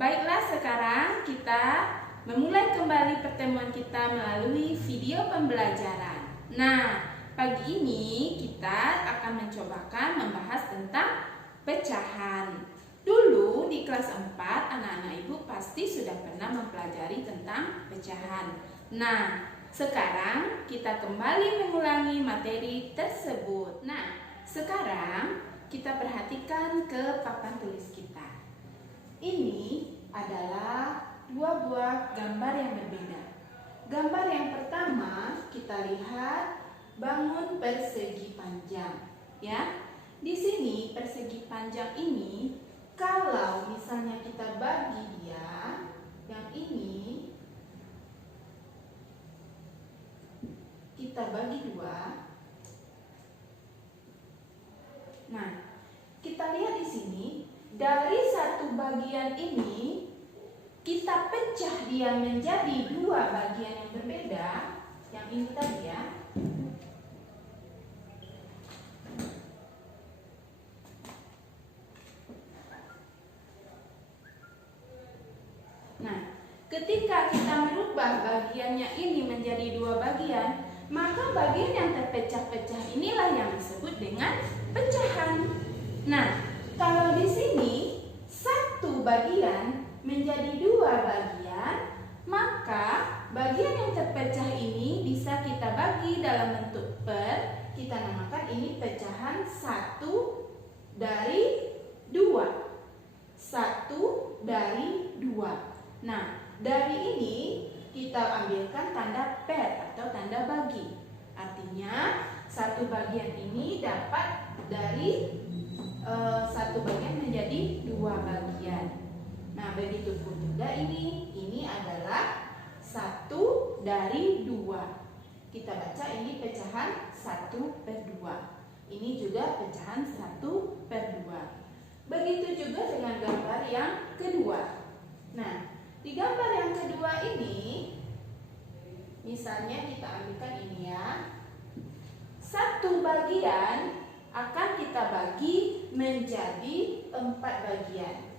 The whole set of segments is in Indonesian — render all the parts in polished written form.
Baiklah, sekarang kita memulai kembali pertemuan kita melalui video pembelajaran. Nah, pagi ini kita akan mencobakan membahas tentang pecahan. Dulu di kelas 4, anak-anak ibu pasti sudah pernah mempelajari tentang pecahan. Nah, sekarang kita kembali mengulangi materi tersebut. Nah, sekarang kita perhatikan ke papan tulis kita. Ini adalah dua buah gambar yang berbeda. Gambar yang pertama kita lihat bangun persegi panjang, ya. Di sini persegi panjang ini kalau misalnya kita bagi dia, yang ini kita bagi dua. Nah, kita lihat di sini dari satu bagian ini kita pecah dia menjadi dua bagian yang berbeda. Yang ini tadi ya. Nah, ketika kita merubah bagiannya ini menjadi dua bagian, maka bagian yang terpecah-pecah inilah yang disebut dengan pecahan. Nah, kalau di sini satu bagian menjadi dua bagian, maka bagian yang terpecah ini bisa kita bagi dalam bentuk per. Kita namakan ini pecahan 1 dari 2. 1 dari 2. Nah, dari ini kita ambilkan tanda per atau tanda bagi. Artinya satu bagian ini dapat dari satu bagian menjadi dua bagian. Nah, begitu pun juga ini adalah 1 dari 2. Kita baca ini pecahan 1/2. Ini juga pecahan 1/2. Begitu juga dengan gambar yang kedua. Nah, di gambar yang kedua ini, misalnya kita ambilkan ini ya. Satu bagian akan kita bagi menjadi 4 bagian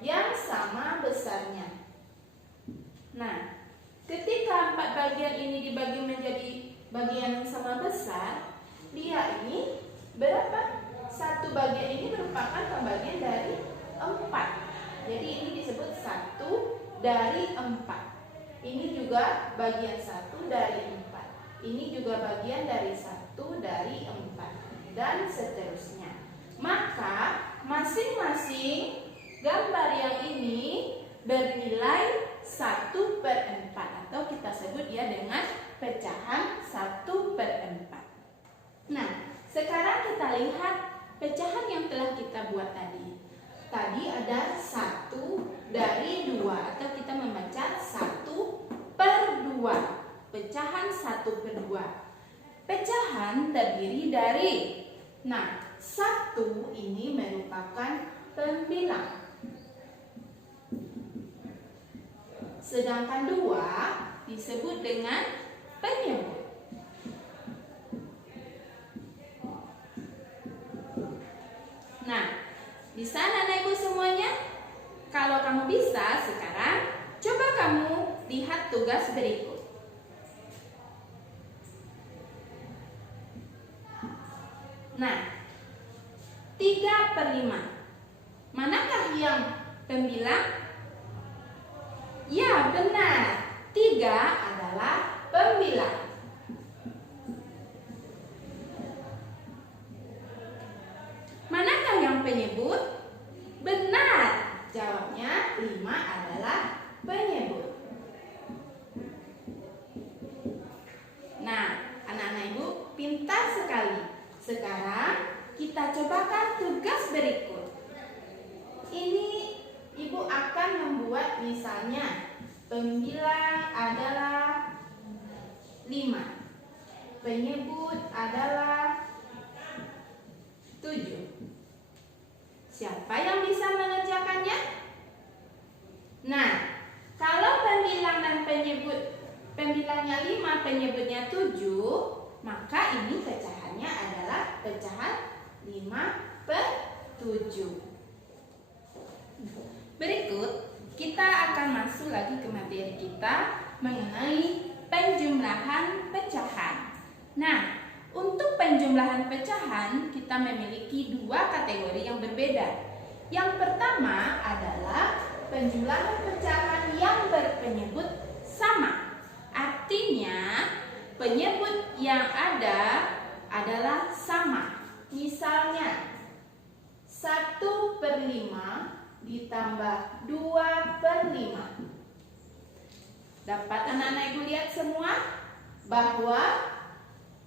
yang sama besarnya. Nah, ketika 4 bagian ini dibagi menjadi bagian yang sama besar, lihat ini berapa? Satu bagian ini merupakan pembagian dari 4. Jadi ini disebut 1 dari 4. Ini juga bagian 1 dari 4. Ini juga bagian dari 1 dari 4. Dan seterusnya. Maka masing-masing gambar yang ini bernilai 1/4 atau kita sebut dia dengan pecahan 1/4. Nah, sekarang kita lihat pecahan yang telah kita buat tadi. Tadi ada 1 dari 2 atau kita membaca 1/2. Pecahan 1/2. Pecahan terdiri dari, nah, 1 ini merupakan pembilang. Sedangkan 2 disebut dengan penyebut. Nah, bisa anak-anak ibu semuanya? Kalau kamu bisa, sekarang coba kamu lihat tugas berikut. Nah, 3/5. Manakah yang pembilang? Ya, benar. 3 adalah pembilang. Manakah yang penyebut? Benar. Jawabnya 5 adalah penyebut. Nah, anak-anak ibu pintar sekali. Sekarang kita cobakan tugas berikut. Ini ibu akan membuat misalnya pembilang adalah 5. Penyebut adalah 7. Siapa yang bisa mengerjakannya? Nah, kalau pembilang dan pembilangnya 5, penyebutnya 7, maka ini pecahannya adalah pecahan 5/7. Berikut akan masuk lagi ke materi kita mengenai penjumlahan pecahan. Nah, untuk penjumlahan pecahan kita memiliki dua kategori yang berbeda. Yang pertama adalah penjumlahan pecahan yang berpenyebut sama. Artinya, penyebut yang ada adalah sama. Misalnya, 1/5 ditambah 2/5. Dapat anak-anak ibu lihat semua bahwa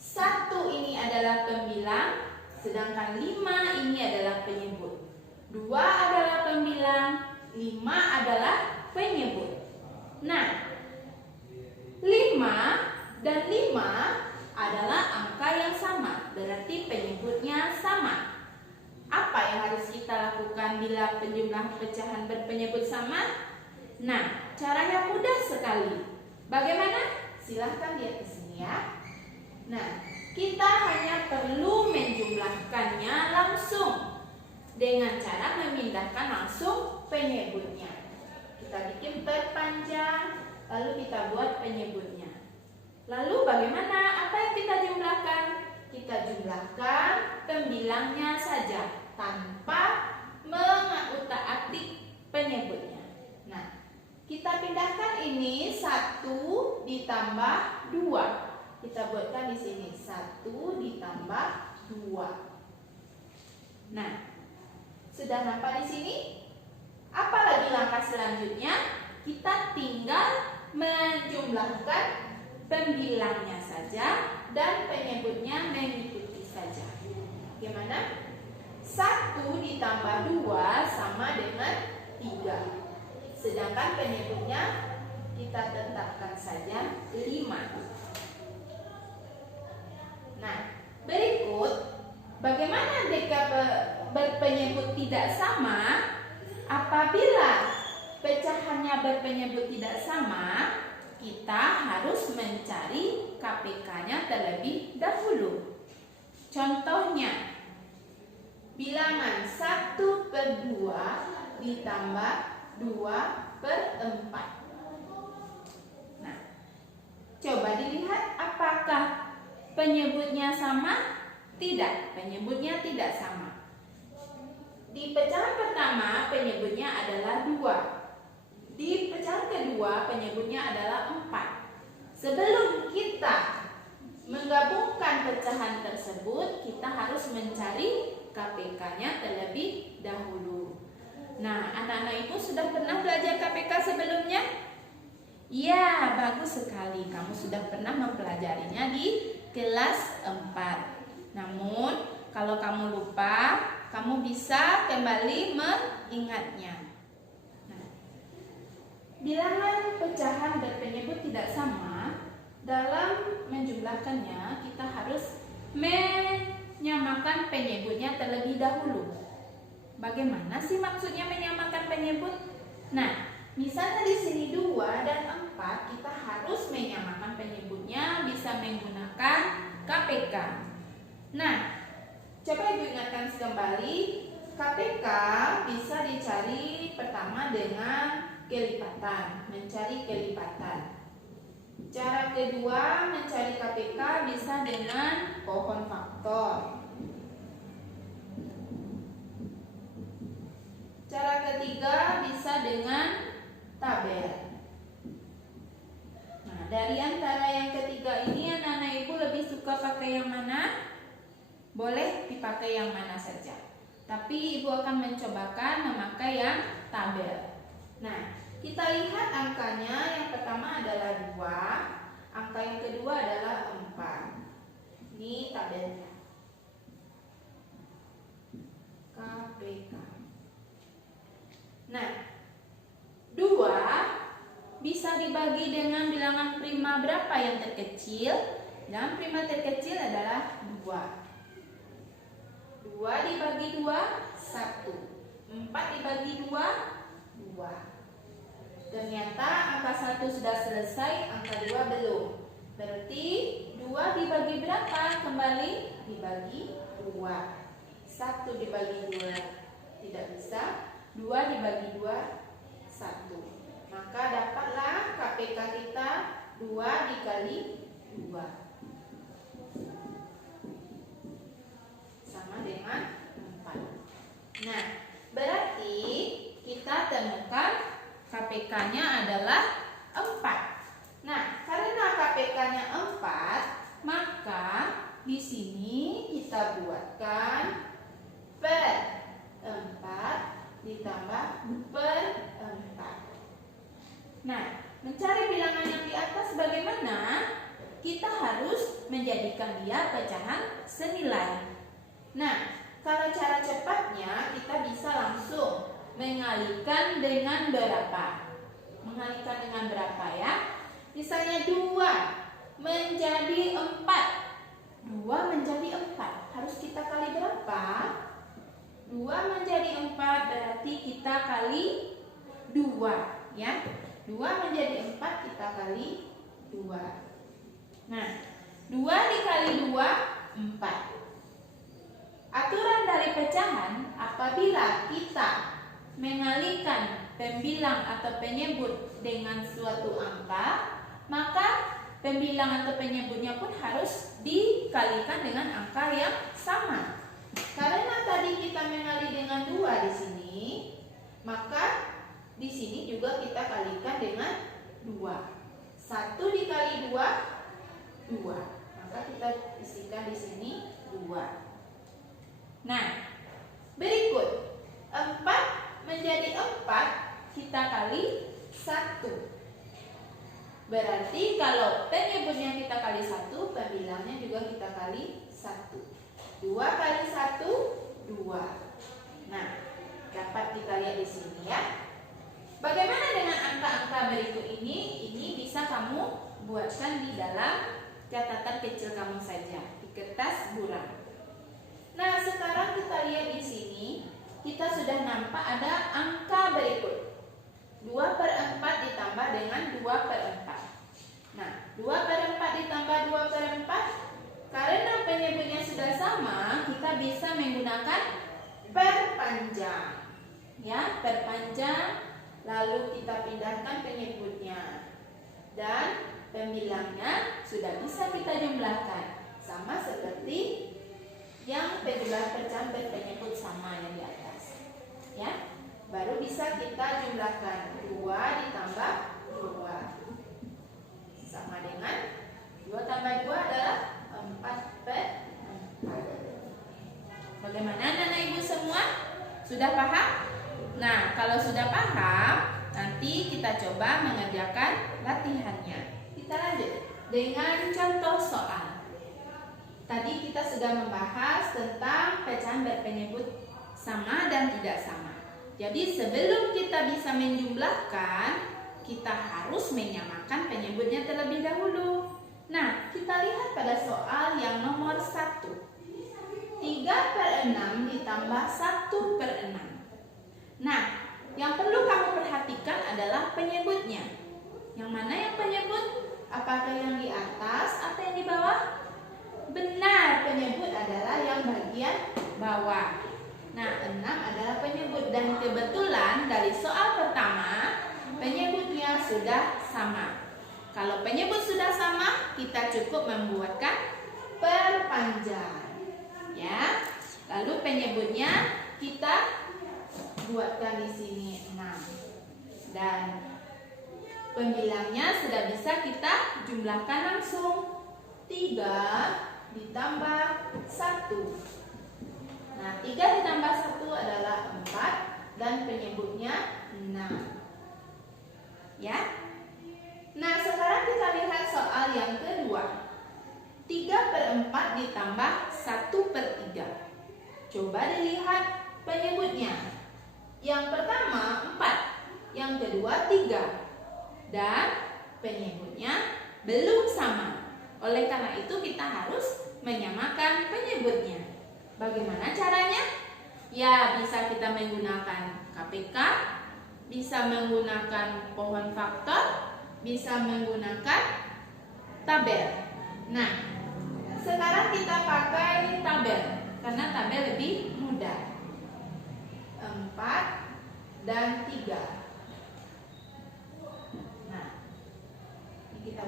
1 ini adalah pembilang, sedangkan 5 ini adalah penyebut. 2 adalah pembilang, 5 adalah penyebut. Nah, 5 dan 5 adalah angka yang sama, berarti penyebutnya sama. Apa yang harus kita lakukan bila penjumlahan pecahan berpenyebut sama? Nah, caranya mudah sekali. Bagaimana? Silahkan lihat di sini ya. Nah, kita hanya perlu menjumlahkannya langsung dengan cara memindahkan langsung penyebutnya. Kita bikin terpanjang, lalu kita buat penyebutnya. Lalu bagaimana? Apa yang kita jumlahkan? Kita jumlahkan pembilangnya saja tanpa mengutak-atik penyebutnya. Nah, kita pindahkan ini 1 ditambah 2. Kita buatkan di sini 1 ditambah 2. Nah, sudah nampak di sini? Apa lagi langkah selanjutnya? Kita tinggal menjumlahkan pembilangnya saja dan penyebutnya mengikuti saja. Bagaimana? 1 ditambah 2 sama dengan 3. Sedangkan penyebutnya kita tetapkan saja 5. Nah, berikut bagaimana jika berpenyebut tidak sama? Apabila pecahannya berpenyebut tidak sama, kita harus mencari KPK-nya terlebih dahulu. Contohnya, bilangan 1/2 ditambah 2/4. Nah, coba dilihat apakah penyebutnya sama? Tidak, penyebutnya tidak sama. Di pecahan pertama penyebutnya adalah 2. Di pecahan kedua penyebutnya adalah 4. Sebelum kita menggabungkan pecahan tersebut, kita harus mencari KPK-nya terlebih dahulu. Nah, anak-anak ibu sudah pernah belajar KPK sebelumnya? Ya, bagus sekali. Kamu sudah pernah mempelajarinya di kelas 4. Namun, kalau kamu lupa, kamu bisa kembali mengingatnya. Nah, bilangan pecahan berpenyebut tidak sama, dalam menjumlahkannya kita harus menyamakan penyebutnya terlebih dahulu. Bagaimana sih maksudnya menyamakan penyebut? Nah, misalnya di sini 2 dan 4, kita harus menyamakan penyebutnya bisa menggunakan KPK. Nah, coba ibu ingatkan kembali, KPK bisa dicari pertama dengan kelipatan, mencari kelipatan. Cara kedua mencari KPK bisa dengan pohon faktor. Cara ketiga bisa dengan tabel. Nah, dari antara yang ketiga ini anak-anak ibu lebih suka pakai yang mana? Boleh dipakai yang mana saja. Tapi ibu akan mencobakan memakai yang tabel. Nah, kita lihat angkanya. Yang pertama adalah 2. Angka yang kedua adalah 4. Ini tabelnya. KPK. Nah, 2 bisa dibagi dengan bilangan prima berapa yang terkecil? Dan prima terkecil adalah 2. 2 dibagi 2, 1. 4 dibagi 2, 2. Ternyata angka 1 sudah selesai, angka 2 belum. Berarti 2 dibagi berapa? Kembali dibagi 2. 1 dibagi 2 tidak bisa. 2 dibagi 2, 1. Maka dapatlah KPK kita 2 dikali 2 sama dengan 4. Nah, berarti kita temukan KPK-nya adalah 4. Nah, karena KPK-nya 4, maka di sini kita buatkan per 4 ditambah per 4. Nah, mencari bilangan yang di atas bagaimana? Kita harus menjadikan dia pecahan senilai. Nah, kalau cara cepatnya kita bisa langsung mengalihkan dengan berapa? Mengalihkan dengan berapa ya? Misalnya 2 menjadi 4. 2 menjadi 4. Harus kita kali berapa? 2 menjadi 4 berarti kita kali 2 ya. 2 menjadi 4 kita kali 2. Nah, 2 dikali 2 4. Aturan dari pecahan, apabila kita mengalihkan pembilang atau penyebut dengan suatu angka, maka pembilang atau penyebutnya pun harus dikalikan dengan angka yang sama. Karena tadi kita mengalih dengan 2 di sini, maka di sini juga kita kalikan dengan 2. 1 dikali 2 2. Maka kita isikan di sini 2. Nah, berikut 4 menjadi 4 kita kali 1. Berarti kalau penyebutnya kita kali 1, pembilangnya juga kita kali 1. 2 kali 1 2. Nah, dapat kita lihat di sini ya. Bagaimana dengan angka-angka berikut ini? Ini bisa kamu buatkan di dalam catatan kecil kamu saja di kertas buram. Nah, sekarang kita lihat di sini, kita sudah nampak ada angka berikut. 2 per 4 ditambah dengan 2 per 4. Nah, 2 per 4 ditambah 2 per 4, karena penyebutnya sudah sama, kita bisa menggunakan perpanjang. Ya, perpanjang. Lalu kita pindahkan penyebutnya dan pembilangnya sudah bisa kita jumlahkan, sama seperti yang penjumlah pecahan berpenyebut sama yang di atas. Ya, baru bisa kita jumlahkan 2 ditambah 2 sama dengan 2 tambah 2 adalah 4 per 4. Bagaimana anak-anak ibu semua? Sudah paham? Nah, kalau sudah paham, nanti kita coba mengerjakan latihannya. Kita lanjut dengan contoh soal. Tadi kita sudah membahas tentang pecahan berpenyebut sama dan tidak sama. Jadi sebelum kita bisa menjumlahkan, kita harus menyamakan penyebutnya terlebih dahulu. Nah, kita lihat pada soal yang nomor 1. 3 per 6 ditambah 1 per 6. Nah, yang perlu kamu perhatikan adalah penyebutnya. Yang mana yang penyebut? Apakah yang di atas atau yang di bawah? Benar, penyebut adalah yang bagian bawah. Nah, 6 adalah penyebut dan kebetulan dari soal pertama penyebutnya sudah sama. Kalau penyebut sudah sama, kita cukup membuatkan perpanjang. Ya. Lalu penyebutnya kita buatkan di sini 6. Dan pembilangnya sudah bisa kita jumlahkan langsung. 3 ditambah 1. Nah, 3 ditambah 1 adalah 4 dan penyebutnya 6. Ya. Nah, sekarang kita lihat soal yang kedua. 3 per 4 ditambah 1 per 3. Coba dilihat penyebutnya. Yang pertama 4, yang kedua 3. Dan penyebutnya belum sama. Oleh karena itu kita harus menyamakan penyebutnya. Bagaimana caranya? Ya, bisa kita menggunakan KPK, bisa menggunakan pohon faktor, bisa menggunakan tabel. Nah, sekarang kita pakai tabel karena tabel lebih mudah. 4 dan 3.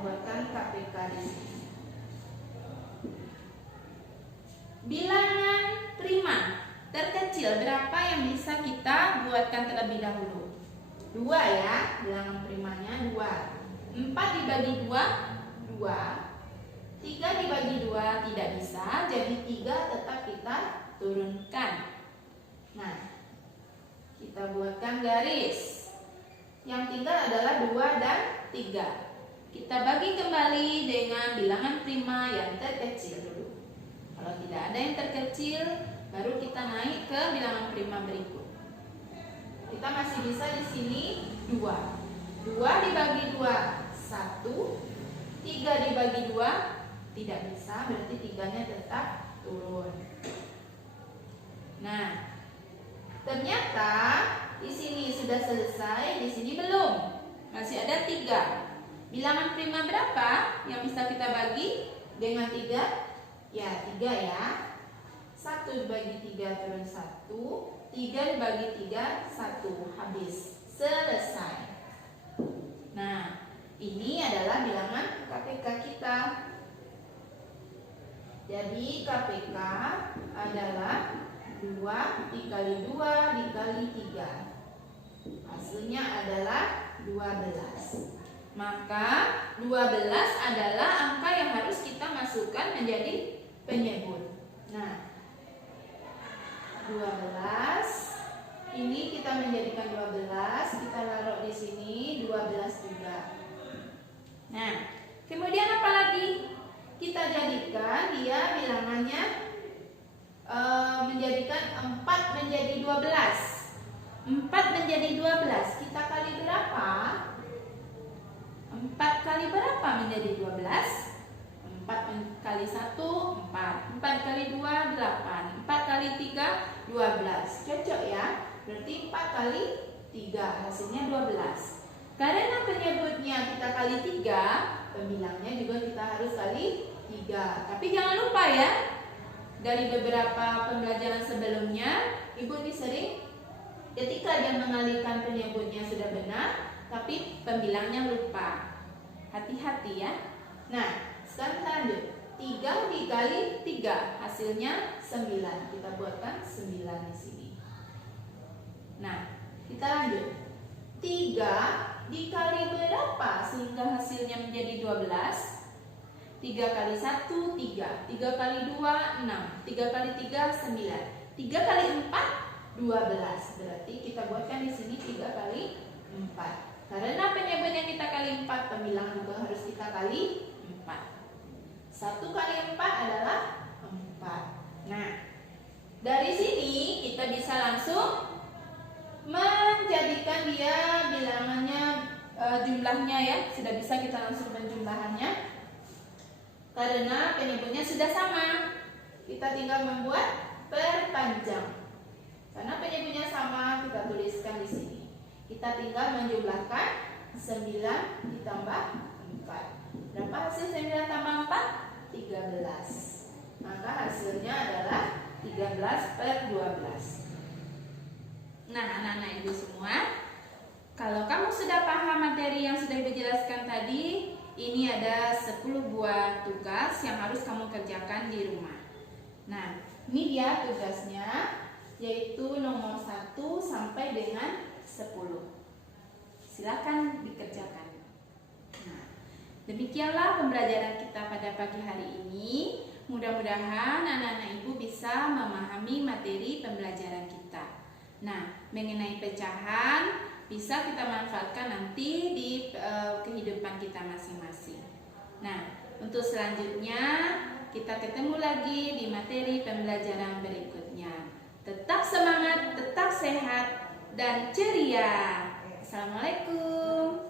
buatkan KPK di sini. Bilangan prima terkecil berapa yang bisa kita buatkan terlebih dahulu? 2 ya, bilangan primanya 2. 4 dibagi 2, 2. 3 dibagi 2 tidak bisa, jadi 3 tetap kita turunkan. Nah, kita buatkan garis. Yang tinggal adalah 2 dan 3. Kita bagi kembali dengan bilangan prima yang terkecil dulu. Kalau tidak ada yang terkecil, baru kita naik ke bilangan prima berikut. Kita masih bisa di sini 2. 2 dibagi 2, 1. 3 dibagi 2, tidak bisa, berarti 3-nya tetap turun. Nah, ternyata di sini sudah selesai, di sini belum. Masih ada 3. Bilangan prima berapa yang bisa kita bagi dengan 3? Ya, 3 ya. 1 dibagi 3 turun 1. 3 dibagi 3, 1. Habis. Selesai. Nah, ini adalah bilangan KPK kita. Jadi KPK adalah 2 dikali 2 dikali 3. Hasilnya adalah 12. Maka 12 adalah angka yang harus kita masukkan menjadi penyebut. Nah, 12 ini kita menjadikan 12, kita taruh di sini 12 juga. Nah, kemudian apa lagi? Kita jadikan dia bilangannya menjadikan 4 menjadi 12. 4 menjadi 12. Kita kali berapa? 4 kali berapa menjadi 12? 4 kali 1, 4. 4 kali 2, 8. 4 kali 3, 12. Cocok ya? Berarti 4 kali 3, hasilnya 12. Karena penyebutnya kita kali 3, pembilangnya juga kita harus kali 3. Tapi jangan lupa ya, dari beberapa pembelajaran sebelumnya, Ibu disering ketika dia mengalihkan penyebutnya sudah benar, tapi pembilangnya lupa. Hati-hati ya. Nah, sekarang kita lanjut. 3 dikali 3, hasilnya 9. Kita buatkan 9 di sini. Nah, kita lanjut. 3 dikali berapa sehingga hasilnya menjadi 12? 3 kali 1, 3. 3 kali 2, 6. 3 kali 3, 9. 3 kali 4, 12. Berarti kita buatkan di sini 3 kali 4. Karena penyebutnya kita kali 4, pembilang juga harus kita kali 4. 1 kali 4 adalah 4. Nah, dari sini kita bisa langsung menjadikan dia bilangannya, jumlahnya ya. Sudah bisa kita langsung penjumlahannya. Karena penyebutnya sudah sama, kita tinggal membuat perpanjang. Karena penyebutnya sama, kita tuliskan di sini. Kita tinggal menjumlahkan 9 ditambah 4. Berapa hasil 9 tambah 4? 13. Maka hasilnya adalah 13/12. Nah, anak-anak ibu semua, kalau kamu sudah paham materi yang sudah Ibu jelaskan tadi, ini ada 10 buah tugas yang harus kamu kerjakan di rumah. Nah, ini dia tugasnya, yaitu nomor 1 sampai dengan 10. Silakan dikerjakan. Nah, demikianlah pembelajaran kita pada pagi hari ini. Mudah-mudahan anak-anak ibu bisa memahami materi pembelajaran kita. Nah, mengenai pecahan bisa kita manfaatkan nanti di kehidupan kita masing-masing. Nah, untuk selanjutnya kita ketemu lagi di materi pembelajaran berikutnya. Tetap semangat, tetap sehat, dan ceria. Assalamualaikum.